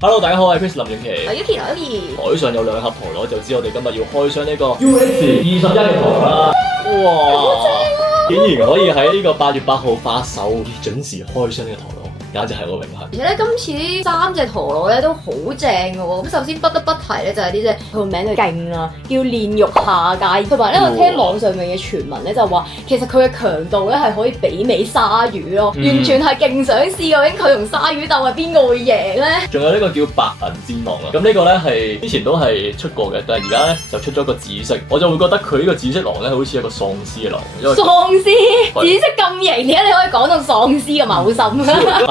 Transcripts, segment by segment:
Hello， 大家好，我係 Chris 林永琪。我 Yuki。台上有兩盒陀螺，就知我哋今日要開箱呢個 UX21嘅陀螺啦。哇！竟然可以喺呢個8月8號發售，準時開箱呢個陀螺，簡直係我榮幸。而且咧，今次呢3隻陀螺咧都好正嘅喎。咁首先不得不提咧就係呢隻佢個名就勁啦，叫煉獄下界。同埋咧，我聽網上面嘅傳聞咧就話，其實佢嘅強度咧係可以媲美鯊魚咯，完全係勁想試究竟佢同鯊魚鬥係邊個會贏咧？仲有呢個叫白銀戰狼啊，咁呢個咧係之前都係出過嘅，但係而家咧就出咗個紫色，我就會覺得佢呢個紫色狼咧好似一個喪屍嘅狼，因為喪屍紫色咁型，點解你可以講到喪屍嘅謀心？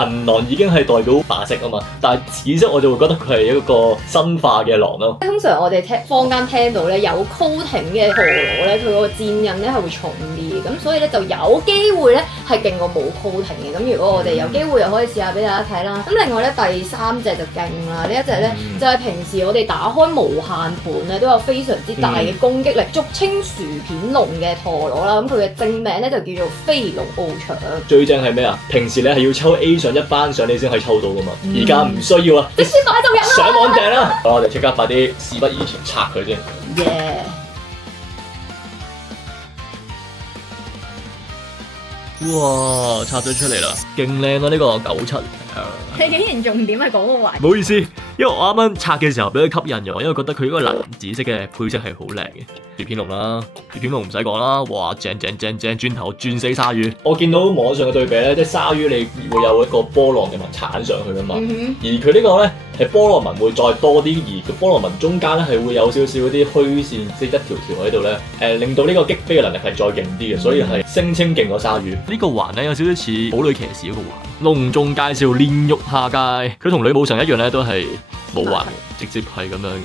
銀狼已經係代表白色啊嘛，但係紫色我就會覺得佢係一個新化嘅狼咯。通常我哋坊間聽到咧有 coating 嘅陀螺咧，佢個箭印咧係會重啲，咁所以咧就有機會咧係勁過冇 coating 嘅。咁如果我哋有機會又可以試下俾大家睇啦。咁另外咧第三隻就勁啦，呢一隻咧就係平時我哋打開無限盤咧都有非常之大嘅攻擊力，俗稱薯片龍嘅陀螺啦。咁佢嘅正名咧就叫做飛龍翱翔。最正係咩啊？平時你係要抽 A 上一班上你先可以抽到噶嘛，而家唔需要啊，直接買就有啦。上網訂啦！好，我哋即刻快啲事不宜遲拆佢先。耶！哇，拆咗出嚟啦，勁靚啊！呢個97。你竟然重點係講個位？唔好意思，因為我啱啱拆嘅時候俾佢吸引咗，因為覺得佢呢個藍紫色嘅配色係好靚嘅。薯片龍啦，薯片龍唔使講啦，哇正，轉頭轉死鯊魚。我見到網上嘅對比咧，即係鯊魚你會有一個波浪嘅紋鏟上去噶嘛，而佢呢個咧係波浪紋會再多啲，而個波浪紋中間咧係會有少少嗰啲虛線，即係一條條喺度咧，令到呢個擊飛嘅能力係再勁啲嘅，所以係聲稱勁過鯊魚。呢個環咧有少少似堡壘騎士嗰個環。隆重介紹煉獄下界，佢同女武神一樣咧，都係冇環，直接係咁樣嘅。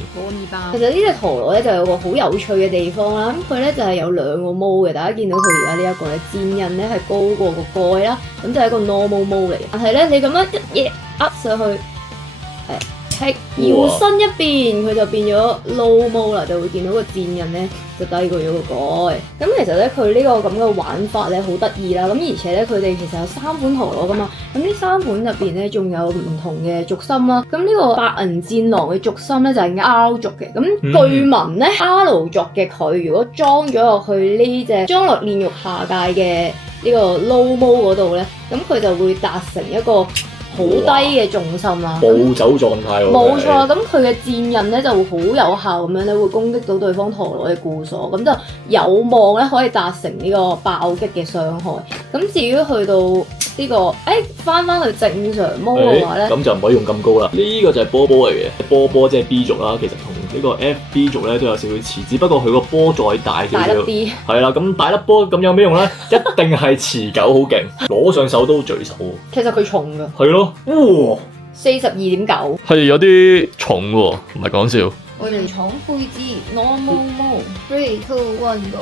其實呢隻陀螺咧就有個好有趣嘅地方啦，咁佢咧就係有兩個毛嘅，大家見到佢而家呢一個咧箭印咧係高過個蓋啦，咁就係一個 normal 毛嚟嘅。但係咧你咁樣一嘢壓上去，搖身一變，佢就變咗 low 毛啦，就會見到個箭印咧就低過咗個蓋。咁其實咧佢呢個咁嘅玩法咧好得意啦，咁而且咧佢哋其實有3款陀螺噶嘛，咁呢3款入邊咧仲有唔同嘅軸心啦。咁呢個白銀戰狼嘅軸心咧就係 R 軸嘅，咁據聞咧 R 軸嘅佢如果裝咗落去呢隻裝落煉獄下界嘅呢個 low 毛嗰度咧，咁佢就會達成一個好低嘅重心啦，暴走狀態喎。冇錯，咁佢嘅箭印咧就會好有效咁樣咧，會攻擊到對方陀螺嘅固鎖，咁就有望咧可以達成呢個爆擊嘅傷害。咁至於去到呢個翻去正常毛嘅話咧，咁就唔可以用咁高啦。呢個就係波波嚟嘅，波波即係 B 軸啦，其實同呢個 FB 軸咧都有少少似，只不過佢個波再大少少。大粒啲。係啦，咁大粒波咁有咩用咧？一定係持久好勁，攞上手都墜手。其實佢重㗎。係咯，哇！42.9。係有啲重喎，唔係講笑。我哋重配置 normal mode。3、2、1 go。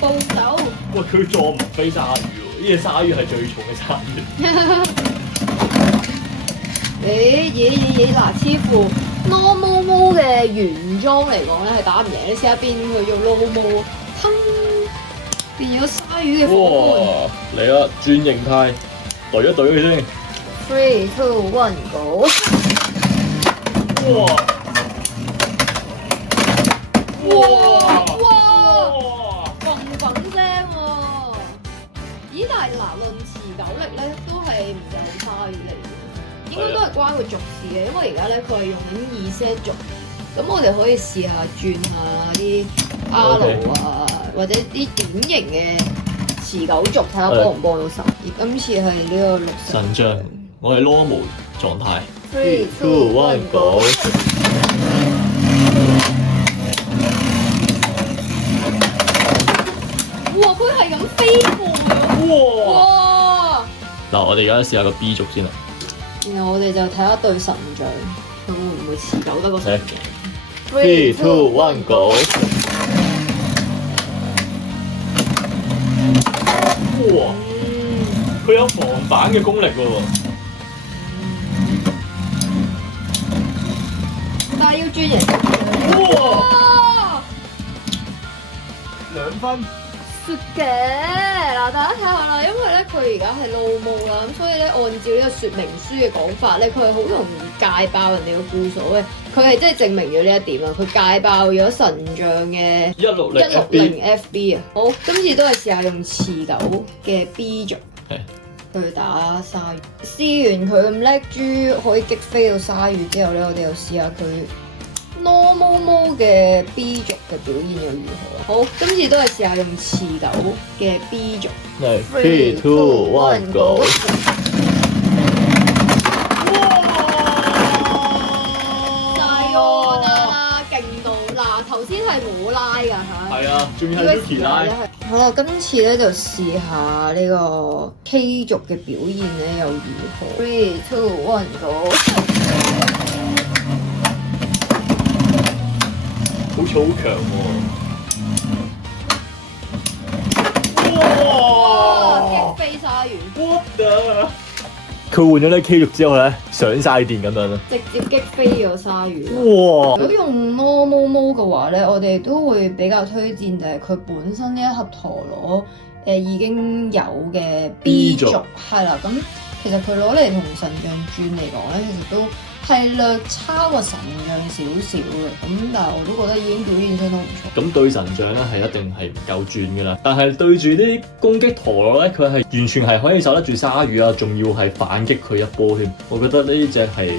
暴走！喂，佢撞唔飛鯊魚喎，呢隻鯊魚係最重嘅鯊魚。嗱，似乎 normal mode 嘅原裝嚟講咧係打唔贏，你試下變佢用 low mode，變咗鯊魚嘅火哇！嚟啦，轉形態，對一對佢先。3、2、1 go！ 哇！咦，但係論持久力咧，都係唔夠鯊魚嚟嘅，應該都係關佢軸事嘅，因為而家咧佢係用緊2set軸，咁我哋可以試下轉下啲 R 啊，或者啲典型嘅持久軸，睇下幫唔幫到手。而今次係呢個60神將，我係 normal 狀態。 3、2、1 go！ 哇！佢係咁飛過嘅。哇！嗱，我哋而家試下個 B 軸先啦。然後我哋就睇下對神像，佢會唔會持久得過神像？3、2、1 go！ 哇！佢有防反嘅功力喎。但係要轉型。哇！ 2分。術嘅。嗱，大家睇下啦，因為咧佢而家係 low mo 啦，咁所以咧按照呢個說明書嘅講法咧，佢係好容易戒爆人哋嘅固數嘅。佢係真係證明咗呢一點啊！佢戒爆咗神將嘅160 FB 啊！好，今次都係試下用持久嘅 B 族去打鯊魚。試完佢咁叻豬可以擊飛到鯊魚之後咧，我哋又試下佢 normal 嘅 B 族嘅表現又如何？好，今次都係試下用持久嘅 B 族。嚟 3、2、1 go！頭先係我拉㗎嚇，係啊，仲要係 Yuki 拉。好啦，今次咧就試下呢個 K 族嘅表現咧又如何？3、2、1 go！好似好強喎！哇！擊飛鯊魚 ！What the？佢換咗呢 K 肉之後咧，上晒電咁樣啦，直接擊飛咗鯊魚。哇！如果用 normal mode 嘅話咧，我哋都會比較推薦就係佢本身呢一盒陀螺已經有嘅 B 族係啦。咁其實佢攞嚟同神像轉嚟講咧，其實都係略差過神像少少嘅。咁但係我都覺得已經表現相當唔錯。咁對神像咧係一定係唔夠轉㗎啦。但係對住啲攻擊陀螺咧，佢係完全係可以守得住鯊魚啊，仲要係反擊佢一波添。我覺得呢隻係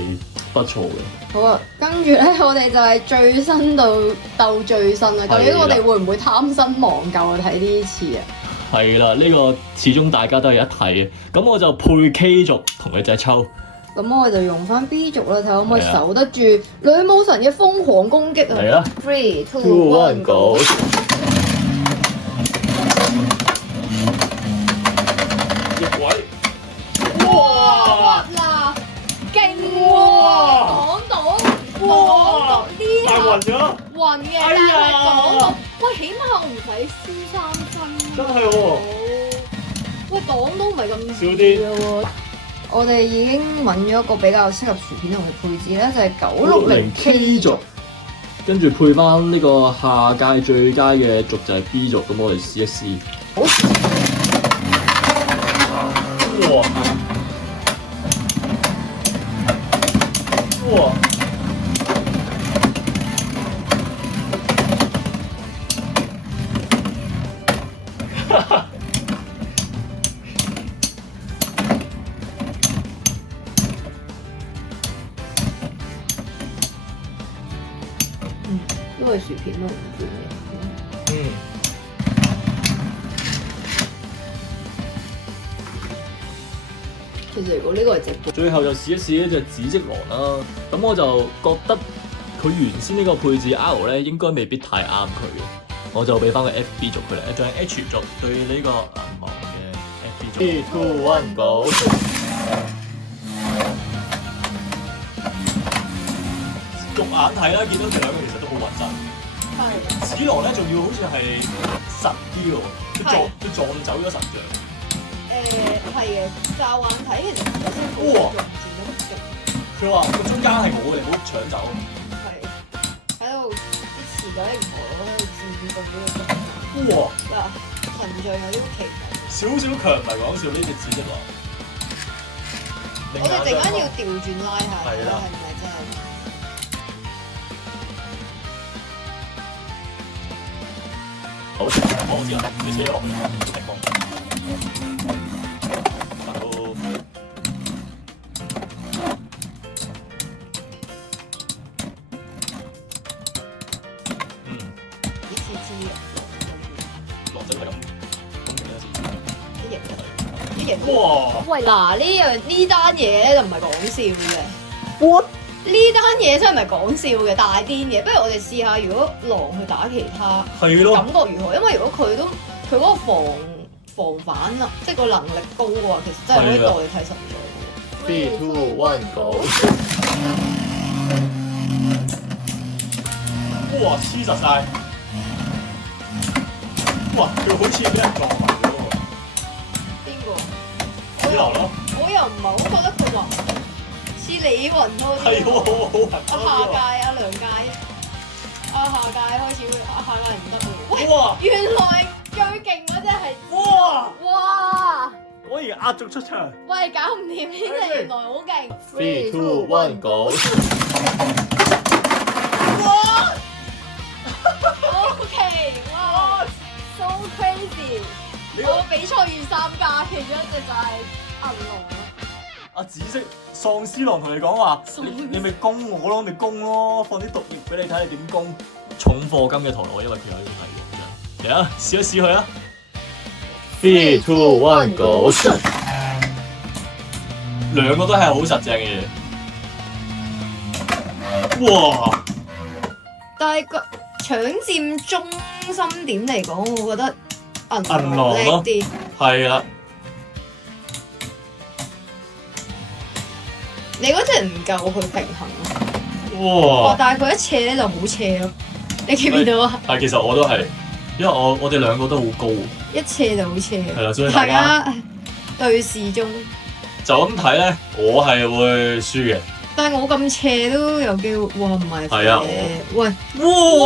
不錯嘅。好啊，跟住咧我哋就係最新到鬥最新啦。究竟我哋會唔會貪新忘舊啊？睇呢次啊！係啦，呢個始終大家都係一睇嘅。咁我就配 K 族同佢隻抽。咁我就用翻 B 族啦，睇可唔可以守得住女武神嘅瘋狂攻擊啊！嚟啦！3、2、1 go！ 逆位！哇！嗱，勁喎！講到呢下暈咗，暈嘅，但係講到，喂，起碼我唔使輸3分。真係喎！喂，擋都唔係咁少啲嘅喎。我哋已經揾咗一個比較適合薯片同嘅配置咧，就係960 K 族，跟住配翻呢個下屆最佳嘅族就係 B 族，咁我哋試一試。哇！哇！哈哈！因為薯片都唔轉嘅。其實如果呢個係直播，最後就試一試呢隻紫色狼啦。咁我就覺得佢原先呢個配置 R 咧應該未必太啱佢嘅，我就俾翻個 FB 族佢嚟，一張 H 族對呢個銀芒嘅 FB 族。3、2、1 go！肉眼睇啦，見到佢兩個其實都好穩陣。係。紫狼咧仲要好似係實啲喎，佢撞走咗神像。係嘅，驟眼睇其實唔係真係好轉得好勁。佢話個中間係我嘅，唔好搶走。係喺度啲持久靈陀螺喺度戰鬥呢個。哇！嗱，神像有啲奇怪。少少強唔係講笑，呢隻紫色狼。我哋陣間要調轉拉下，睇下係唔係真係。好，我知啦，你自己落情況。哇！喂，嗱呢單嘢咧就唔係講笑嘅。What？ 呢單嘢真係唔係講笑嘅，大癲嘅。不如我哋試下，如果狼去打其他，感覺如何？因為如果佢嗰個防反啊，即係個能力高嘅話，其實真係可以代替神像。3、2、1 go！ 哇！黐實晒！哇！佢好似俾人撞埋咗喎。邊個？紫狼咯。我又唔係好覺得佢暈，似你暈多啲。係喎，好暈。下屆梁介，下屆開始，下屆唔得喎。哇！原來最勁嗰隻係哇！哇！果然壓軸出場。喂，搞唔掂呢隻原來好勁。 3、2、1 go！ 哇！OK，哇 ，so crazy！我比賽完3架，其中一隻就係銀龍啦。阿紫色喪屍狼同你講話，你咪攻我咯，咪攻咯，放啲毒液俾你睇，你點攻？重課金嘅陀螺，因為佢有啲係咁樣。嚟啊，試一試佢啊！3、2、1 go！ 兩個都係好實正嘅嘢。哇！但係個搶佔中心點嚟講，我覺得銀狼咯龍叻啲。係啦，你嗰隻唔夠佢平衡咯。哇哇！！但係佢一斜咧就好斜咯，你見唔見到啊？但係其實我都係，因為我哋兩個都好高，一斜就好斜。係啦，所以大大家家對視中，就咁睇咧，我係會輸嘅。但係我咁斜都有機會。哇！唔係係啊喂！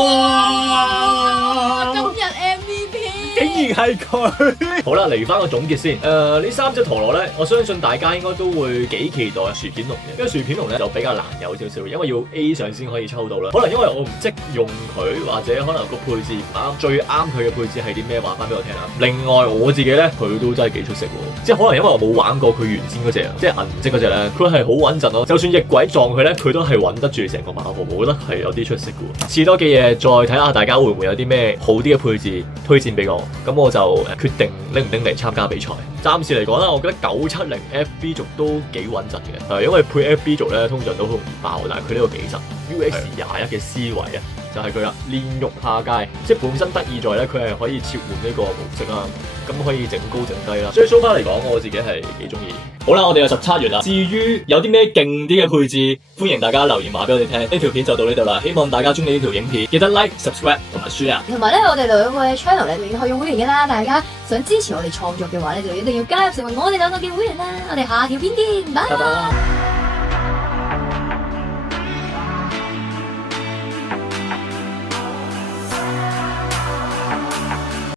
哇！今日 MVP 竟然係佢！好啦，嚟翻個總結先。呢三隻陀螺咧，我相信大家應該都會幾期待薯片龍嘅。因為薯片龍咧就比較難有少少，因為要 A 上先可以抽到啦。可能因為我唔識用佢，或者可能個配置唔啱，最啱佢嘅配置係啲咩？話翻俾我聽啦。另外我自己咧，佢都真係幾出色喎。即係可能因為我冇玩過佢原先嗰隻，即係銀色嗰隻咧，佢係好穩陣咯。就算逆軌撞佢咧，佢都係穩得住成個馬號，我覺得係有啲出色嘅。試多幾嘢，再睇下大家會唔會有啲咩好啲嘅配置推薦俾我，咁我就決定拎唔拎嚟參加比賽。暫時嚟講啦，我覺得970 FB 軸都幾穩陣嘅，因為配 FB 軸咧通常都好容易爆，但係佢呢個幾實 UX21嘅思維啊，就係佢啦，煉獄下界，即係本身得意在咧，佢係可以切換呢個模式啦，咁可以整高整低啦，所以 so far 嚟講，我自己係幾中意。好啦，我哋又17月啦，至於有啲咩勁啲嘅配置，歡迎大家留言話俾我哋聽。呢條片就到呢度啦，希望大家中意呢條影片，記得 like、subscribe 同埋 share。同埋咧，我哋兩個嘅 channel 咧已經可以會員嘅啦。大家想支持我哋創作嘅話咧，就一定要加入成為我哋兩個嘅會員啦。我哋下條片見，拜拜。